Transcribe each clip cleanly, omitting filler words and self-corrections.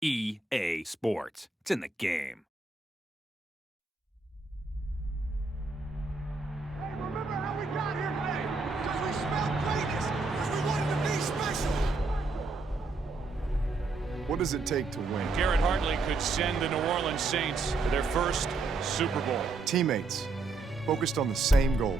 EA Sports. It's in the game. Hey, remember how we got here today? Because we smelled greatness, because we wanted to be special. What does it take to win? Garrett Hartley could send the New Orleans Saints to their first Super Bowl. Teammates, focused on the same goal.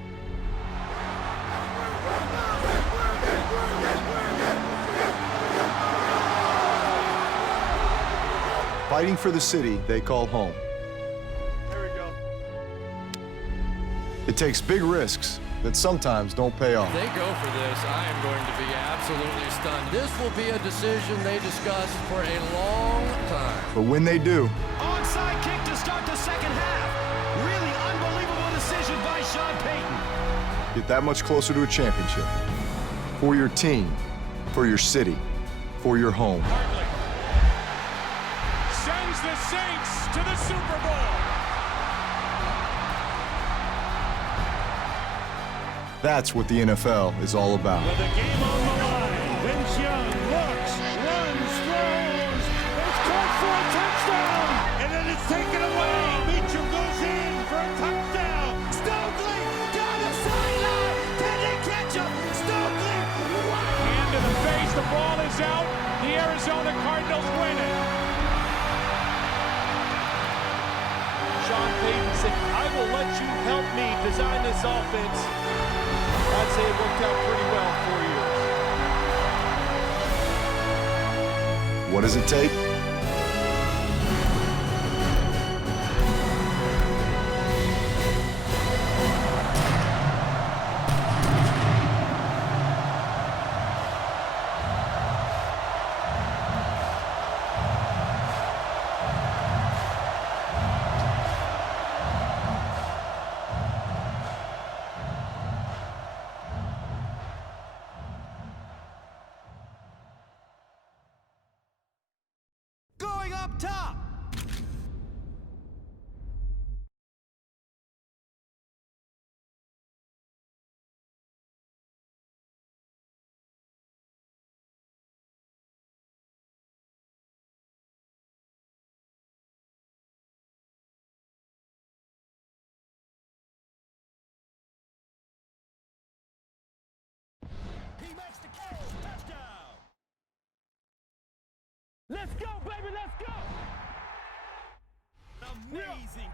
Fighting for the city they call home. There we go. It takes big risks that sometimes don't pay off. If they go for this, I am going to be absolutely stunned. This will be a decision they discuss for a long time. But when they do, Onside kick to start the second half. Really unbelievable decision by Sean Payton. get that much closer to a championship. For your team, for your city, for your home. Hartley sends the Saints to the Super Bowl. That's what the NFL is all about. With the game on the line, Vince Young looks, runs, throws. It's caught for a touchdown, and then it's taken away. Beecham goes in for a touchdown. Stokely down the sideline. Can they catch him? Stokely, wow! Hand to the face. The ball is out. The Arizona Cardinals win it. Sean Payton said, "I will let you help me design this offense." I'd say it worked out pretty well 4 years. What does it take? Going up top. He makes the catch. Touchdown. Let's go, baby, let's go! Amazing!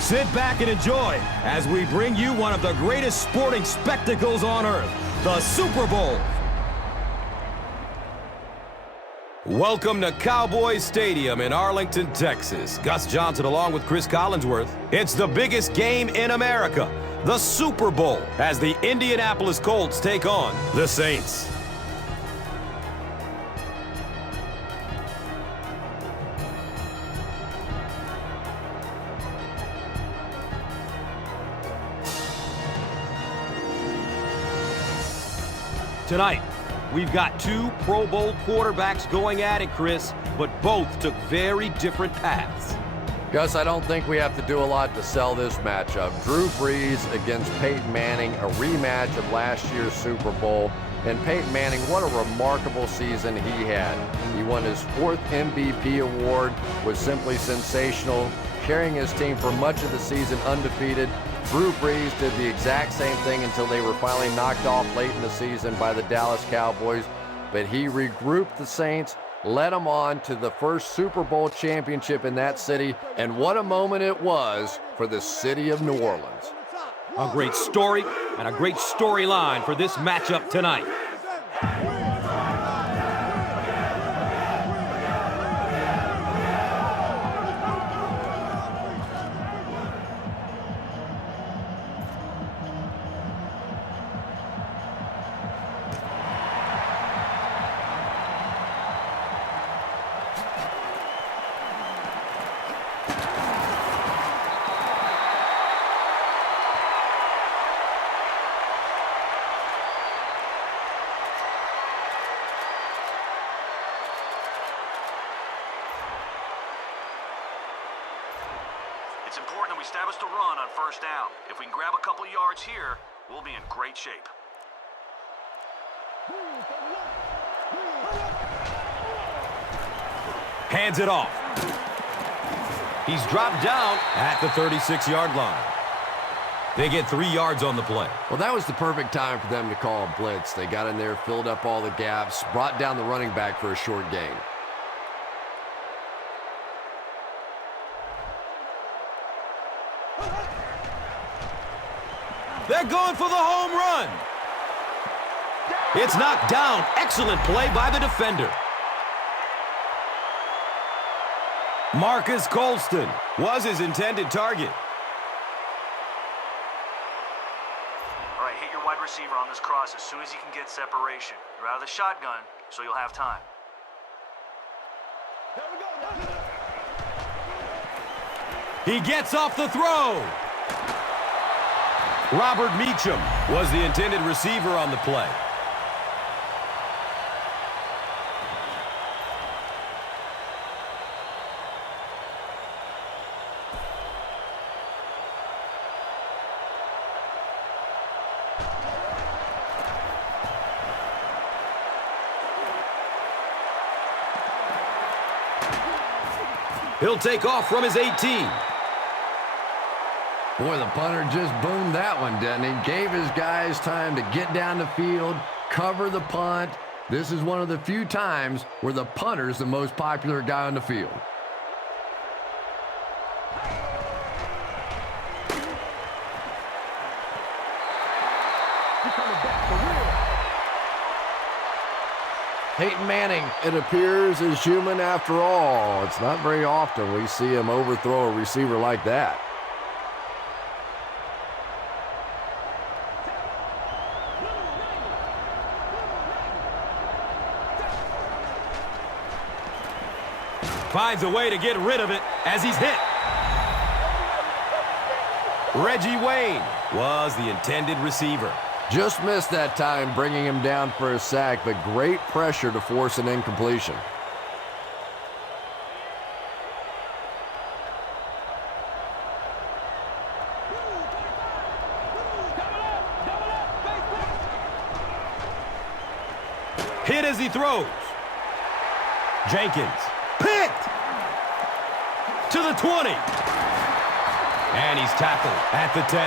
Sit back and enjoy as we bring you one of the greatest sporting spectacles on earth, the Super Bowl. Welcome to Cowboys Stadium in Arlington, Texas. Gus Johnson along with Chris Collinsworth. It's the biggest game in America, the Super Bowl, as the Indianapolis Colts take on the Saints. Tonight, We've got two Pro Bowl quarterbacks going at it, Chris, but both took very different paths. Gus, I don't think we have to do a lot to sell this matchup. Drew Brees against Peyton Manning, a rematch of last year's Super Bowl. And Peyton Manning, what a remarkable season he had. He won his 4th MVP award, was simply sensational, carrying his team for much of the season undefeated. Drew Brees did the exact same thing until they were finally knocked off late in the season by the Dallas Cowboys. But he regrouped the Saints, led them on to the first Super Bowl championship in that city, and what a moment it was for the city of New Orleans. A great story and a great storyline for this matchup tonight. It's important that we establish the run on first down. If we can grab a couple yards here, we'll be in great shape. Hands it off. He's dropped down at the 36-yard line. They get 3 yards on the play. Well, that was the perfect time for them to call a blitz. They got in there, filled up all the gaps, brought down the running back for a short gain. They're going for the home run. It's knocked down. Excellent play by the defender. Marcus Colston was his intended target. All right, hit your wide receiver on this cross as soon as you can get separation. You're out of the shotgun, so you'll have time. He gets off the throw. Robert Meacham was the intended receiver on the play. He'll take off from his 18. Boy, the punter just boomed that one, didn't he? Gave his guys time to get down the field, cover the punt. This is one of the few times where the punter's the most popular guy on the field. Peyton Manning, it appears, is human after all. It's not very often we see him overthrow a receiver like that. Finds a way to get rid of it as he's hit. Reggie Wayne was the intended receiver. Just missed that time, bringing him down for a sack, but great pressure to force an incompletion. Hit as he throws. Jenkins. Picked! To the 20. And he's tackled at the 10.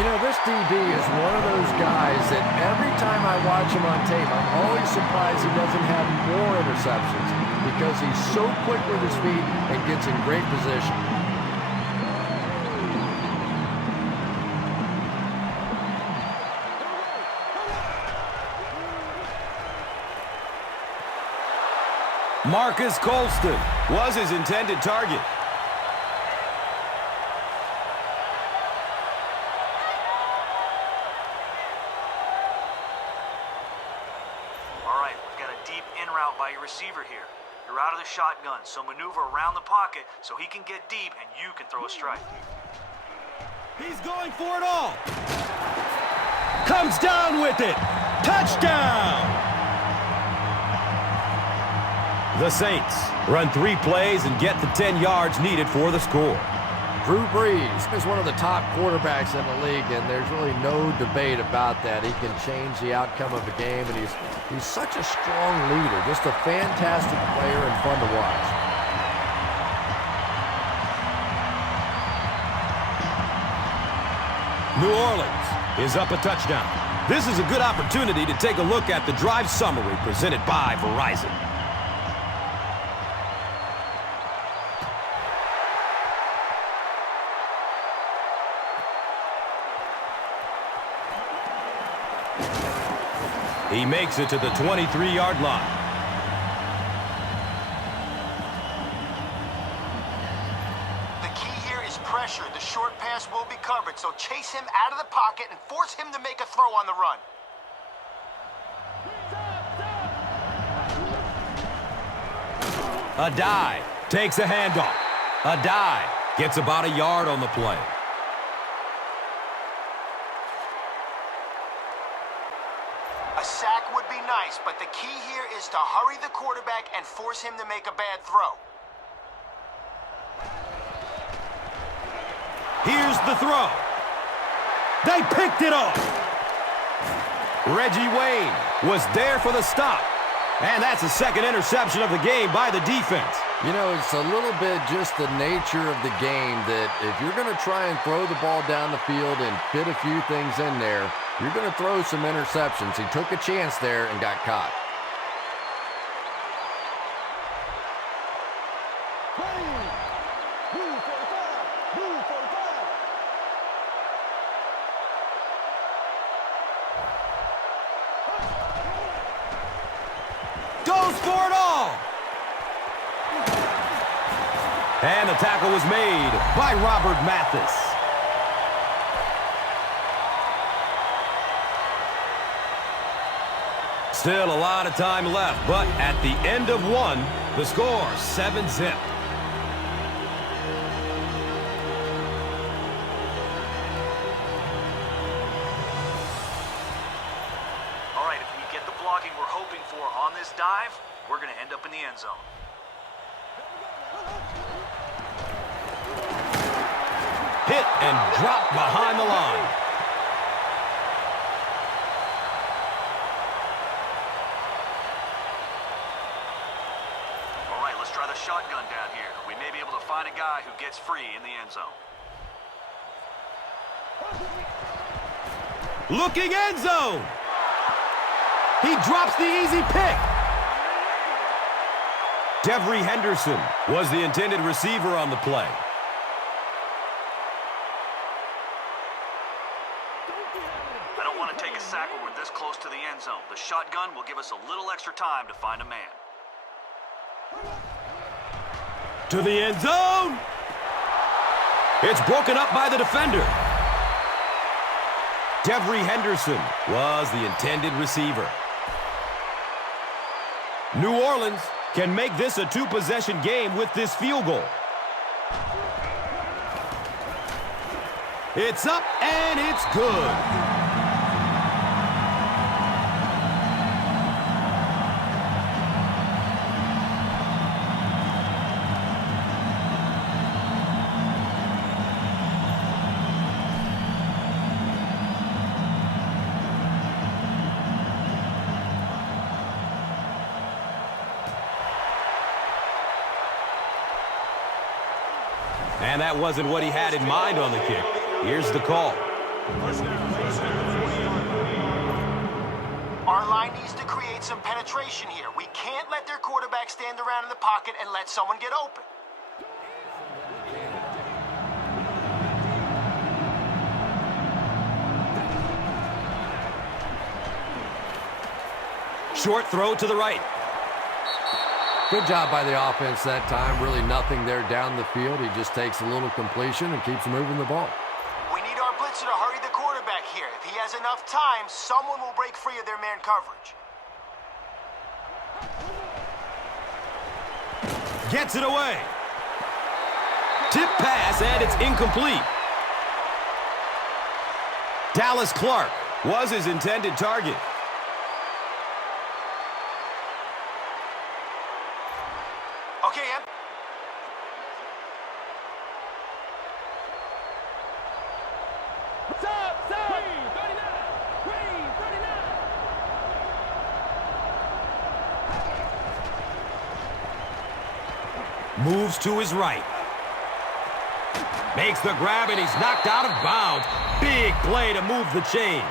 You know, this DB is one of those guys that every time I watch him on tape, I'm always surprised he doesn't have more interceptions because he's so quick with his feet and gets in great position. Marcus Colston was his intended target. All right, we've got a deep in route by your receiver here. You're out of the shotgun, so maneuver around the pocket so he can get deep and you can throw a strike. He's going for it all. Comes down with it. Touchdown! The Saints run 3 plays and get the 10 yards needed for the score. Drew Brees is one of the top quarterbacks in the league, and there's really no debate about that. He can change the outcome of a game, and he's such a strong leader, just a fantastic player and fun to watch. New Orleans is up a touchdown. This is a good opportunity to take a look at the drive summary presented by Verizon. He makes it to the 23-yard line. The key here is pressure. The short pass will be covered, so chase him out of the pocket and force him to make a throw on the run. A dive takes a handoff. A dive gets about a yard on the play. A sack would be nice, but the key here is to hurry the quarterback and force him to make a bad throw. Here's the throw. They picked it off. Reggie Wayne was there for the stop. And that's the second interception of the game by the defense. You know, it's a little bit just the nature of the game that if you're going to try and throw the ball down the field and fit a few things in there, you're going to throw some interceptions. He took a chance there and got caught. Goes for it all. And the tackle was made by Robert Mathis. Still a lot of time left, but at the end of one, the score 7-zip. All right, if we get the blocking we're hoping for on this dive, we're going to end up in the end zone. Hit and drop behind the line. All right, let's try the shotgun down here. We may be able to find a guy who gets free in the end zone. Looking end zone. He drops the easy pick. Devery Henderson was the intended receiver on the play. I don't want to take a sack when we're this close to the end zone. The shotgun will give us a little extra time to find a man. To the end zone. It's broken up by the defender. Devery Henderson was the intended receiver. New Orleans can make this a 2-possession game with this field goal. It's up and it's good. And that wasn't what he had in mind on the kick. Here's the call. Our line needs to create some penetration here. We can't let their quarterback stand around in the pocket and let someone get open. Short throw to the right. Good job by the offense that time. Really nothing there down the field. He just takes a little completion and keeps moving the ball. We need our blitzer to hurry the quarterback here. If he has enough time, someone will break free of their man coverage. Gets it away. Tip pass, and it's incomplete. Dallas Clark was his intended target. Okay, Moves to his right. Makes the grab, and he's knocked out of bounds. Big play to move the chains.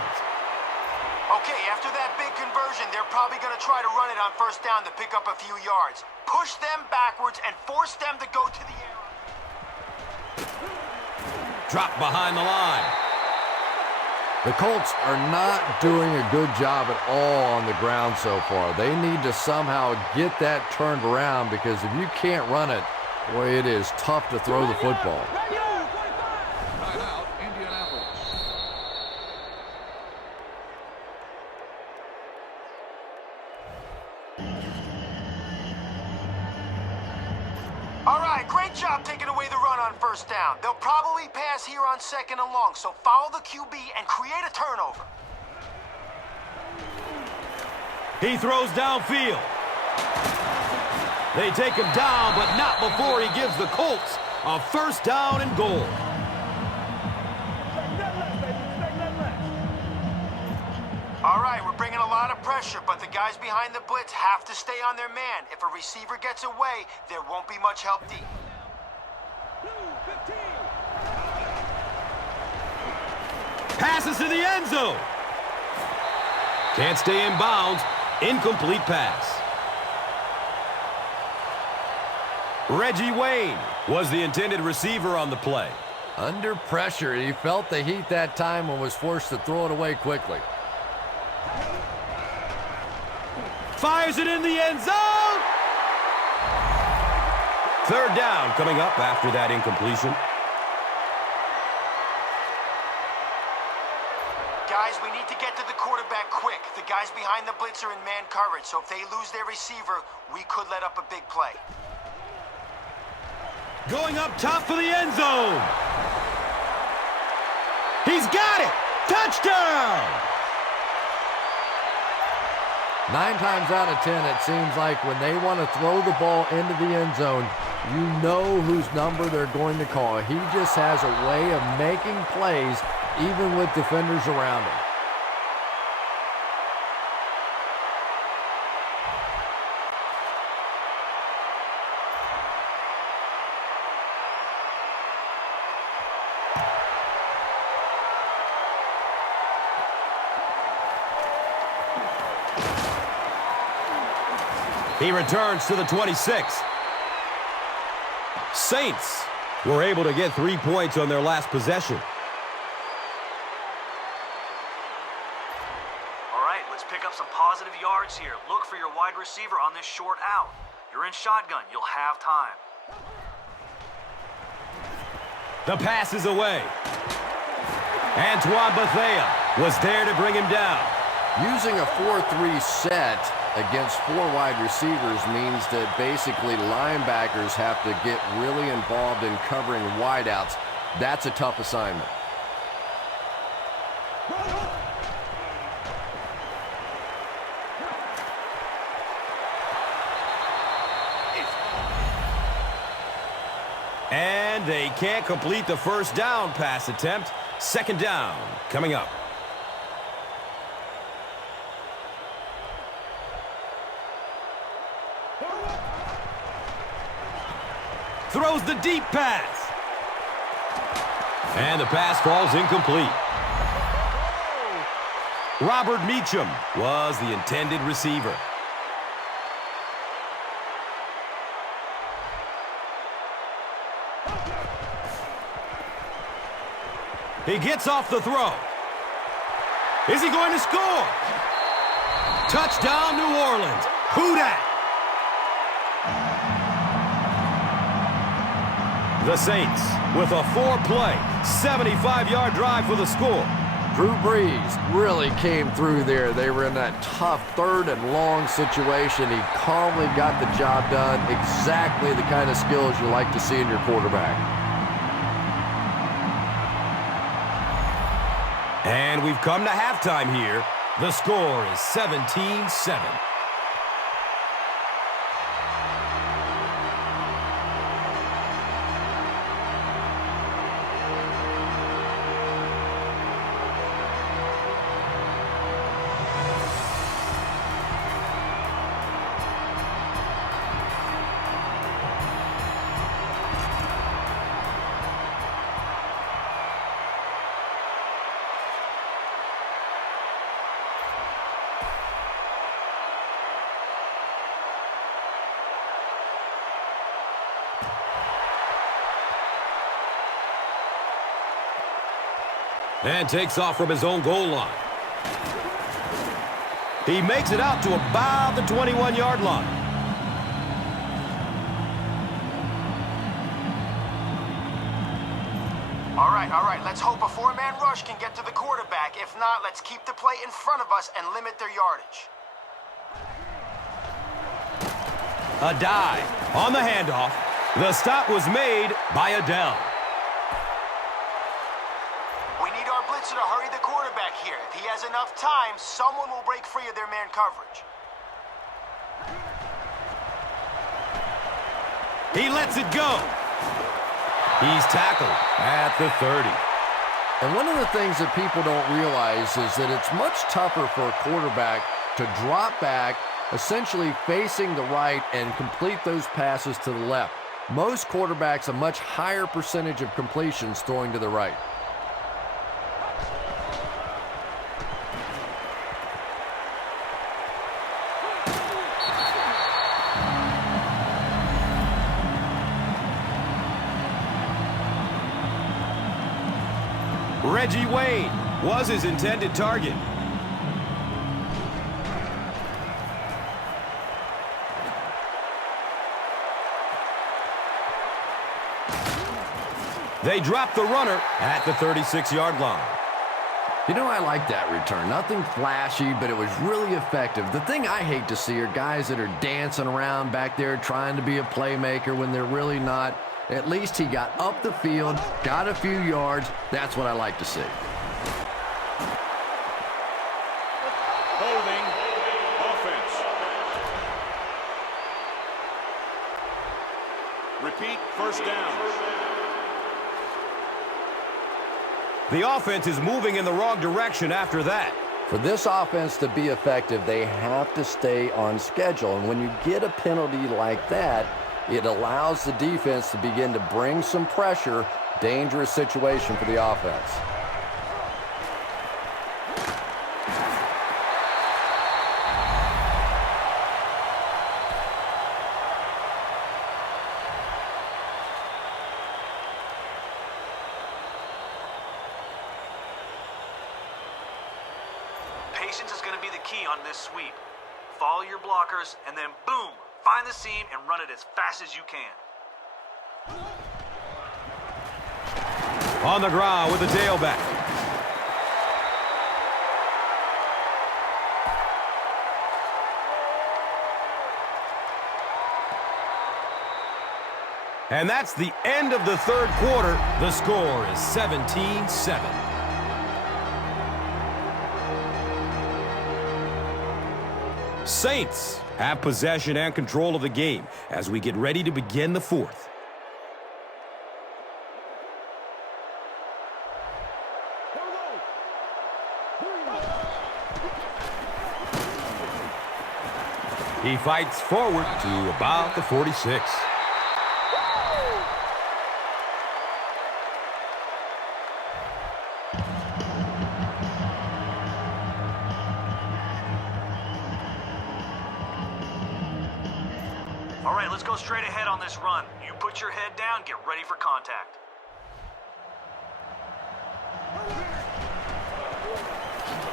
Okay, after that big conversion, they're probably going to try to run it on first down to pick up a few yards. Push them backwards and force them to go to the air. Drop behind the line. The Colts are not doing a good job at all on the ground so far. They need to somehow get that turned around, because if you can't run it, boy, it is tough to throw the football. All right, great job taking away the run on first down. They'll probably pass here on second and long, so follow the QB and create a turnover. He throws downfield. They take him down, but not before he gives the Colts a first down and goal. All right, we're bringing a lot of pressure, but the guys behind the blitz have to stay on their man. If a receiver gets away, there won't be much help deep. Passes to the end zone. Can't stay in bounds. Incomplete pass. Reggie Wayne was the intended receiver on the play. Under pressure, he felt the heat that time and was forced to throw it away quickly. Fires it in the end zone. Third down coming up after that incompletion. Guys, we need to get to the quarterback quick. The guys behind the blitz are in man coverage, so if they lose their receiver, we could let up a big play. Going up top for the end zone. He's got it. Touchdown. 9 times out of 10, it seems like when they want to throw the ball into the end zone, you know whose number they're going to call. He just has a way of making plays even with defenders around him. He returns to the 26. Saints were able to get 3 points on their last possession. All right, let's pick up some positive yards here. Look for your wide receiver on this short out. You're in shotgun. You'll have time. The pass is away. Antoine Bethea was there to bring him down. Using a 4-3 set against 4 wide receivers means that basically linebackers have to get really involved in covering wideouts. That's a tough assignment. And they can't complete the first down pass attempt. Second down coming up. Throws the deep pass. And the pass falls incomplete. Robert Meacham was the intended receiver. He gets off the throw. Is he going to score? Touchdown, New Orleans. Who dat? The Saints with a 4-play, 75-yard drive for the score. Drew Brees really came through there. They were in that tough 3rd and long situation. He calmly got the job done. Exactly the kind of skills you like to see in your quarterback. And we've come to halftime here. The score is 17-7. And takes off from his own goal line. He makes it out to about the 21-yard line. All right, let's hope a four-man rush can get to the quarterback. If not, let's keep the play in front of us and limit their yardage. A dive on the handoff. The stop was made by Adele. We need our blitzer to hurry the quarterback here. If he has enough time, someone will break free of their man coverage. He lets it go. He's tackled at the 30. And one of the things that people don't realize is that it's much tougher for a quarterback to drop back, essentially facing the right, and complete those passes to the left. Most quarterbacks, a much higher percentage of completions throwing to the right. Reggie Wayne was his intended target. They drop the runner at the 36-yard line. You know, I like that return. Nothing flashy, but it was really effective. The thing I hate to see are guys that are dancing around back there trying to be a playmaker when they're really not. At least he got up the field, got a few yards. That's what I like to see. Holding offense. Repeat, first down. The offense is moving in the wrong direction after that. For this offense to be effective, they have to stay on schedule. And when you get a penalty like that, it allows the defense to begin to bring some pressure. Dangerous situation for the offense. Patience is going to be the key on this sweep. Follow your blockers, and then boom, find the seam and run it as fast as you can. On the ground with the tailback. And that's the end of the third quarter. The score is 17-7. Saints have possession and control of the game as we get ready to begin the fourth. He fights forward to about the 46. All right, let's go straight ahead on this run. You put your head down, get ready for contact.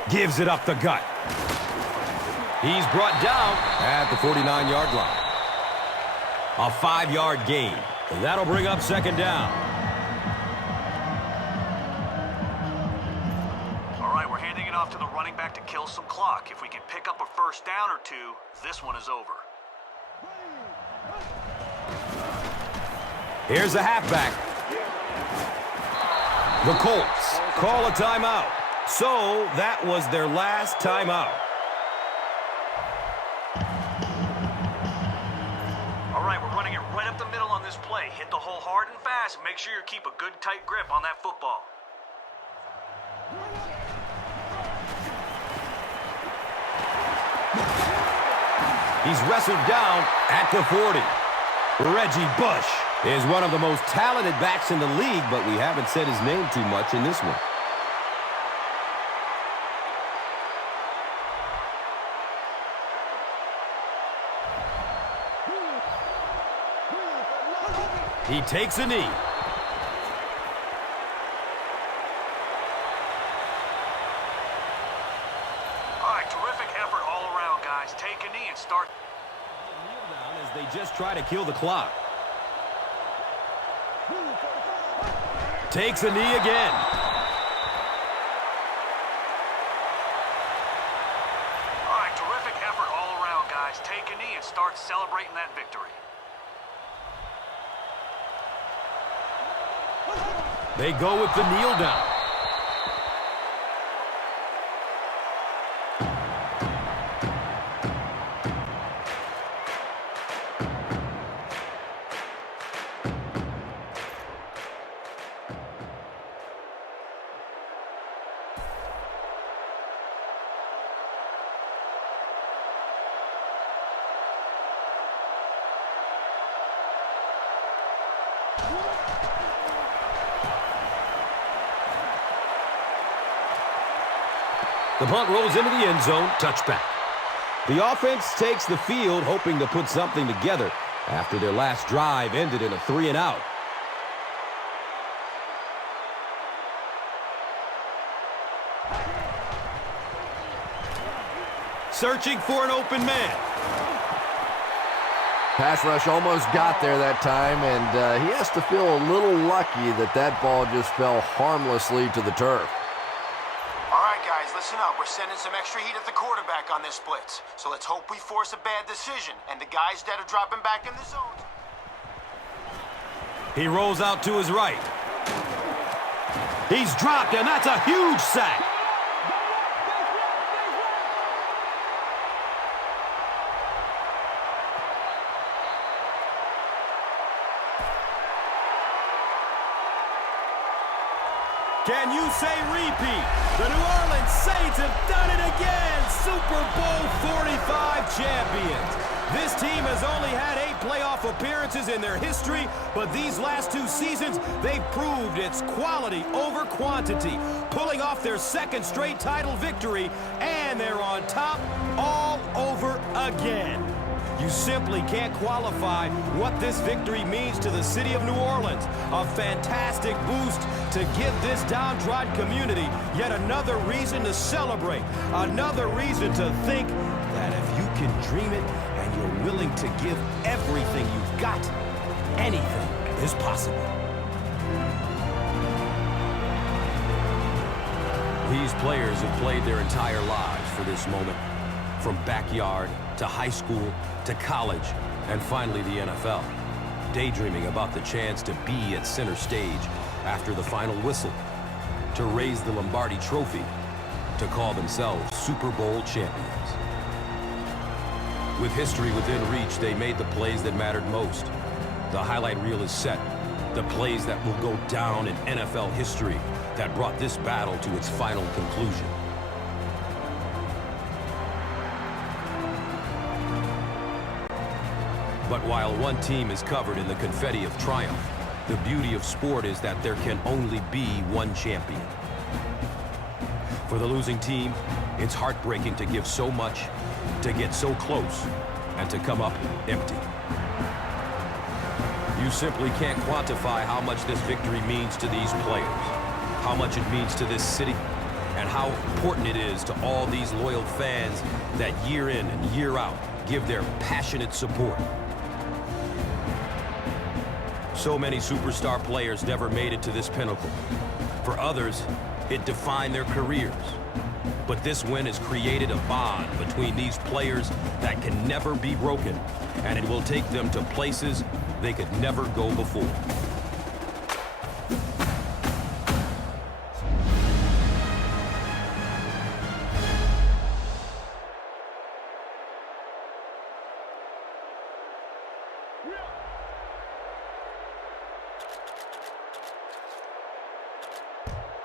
Gives it up the gut. He's brought down at the 49-yard line. A 5-yard gain. That'll bring up second down. All right, we're handing it off to the running back to kill some clock. If we can pick up a first down or two, this one is over. Here's the halfback. The Colts call a timeout. So that was their last timeout. All right, we're running it right up the middle on this play. Hit the hole hard and fast. Make sure you keep a good tight grip on that football. He's wrestled down at the 40. Reggie Bush is one of the most talented backs in the league, but we haven't said his name too much in this one. He takes a knee. just try to kill the clock. Takes a knee again. All right, terrific effort all around, guys. Take a knee and start celebrating that victory. They go with the kneel down. The punt rolls into the end zone, touchback. The offense takes the field, hoping to put something together after their last drive ended in a 3-and-out. Searching for an open man. Pass rush almost got there that time, and he has to feel a little lucky that that ball just fell harmlessly to the turf. All right, guys, listen up. We're sending some extra heat at the quarterback on this blitz. So let's hope we force a bad decision, and the guys that are dropping back in the zone. He rolls out to his right. He's dropped, and that's a huge sack. Can you say repeat? The New Orleans Saints have done it again! Super Bowl 45 champions. This team has only had 8 playoff appearances in their history, but these last 2 seasons, they've proved it's quality over quantity, pulling off their second straight title victory, and they're on top all over again. You simply can't qualify what this victory means to the city of New Orleans. A fantastic boost to give this downtrodden community yet another reason to celebrate, another reason to think that if you can dream it and you're willing to give everything you've got, anything is possible. These players have played their entire lives for this moment. From backyard to high school to college and finally the NFL. Daydreaming about the chance to be at center stage after the final whistle, to raise the Lombardi Trophy, to call themselves Super Bowl champions. With history within reach, they made the plays that mattered most. The highlight reel is set. The plays that will go down in NFL history that brought this battle to its final conclusion. But while one team is covered in the confetti of triumph, the beauty of sport is that there can only be one champion. For the losing team, it's heartbreaking to give so much, to get so close, and to come up empty. You simply can't quantify how much this victory means to these players, how much it means to this city, and how important it is to all these loyal fans that year in and year out give their passionate support. So many superstar players never made it to this pinnacle. For others, it defined their careers. But this win has created a bond between these players that can never be broken, and it will take them to places they could never go before.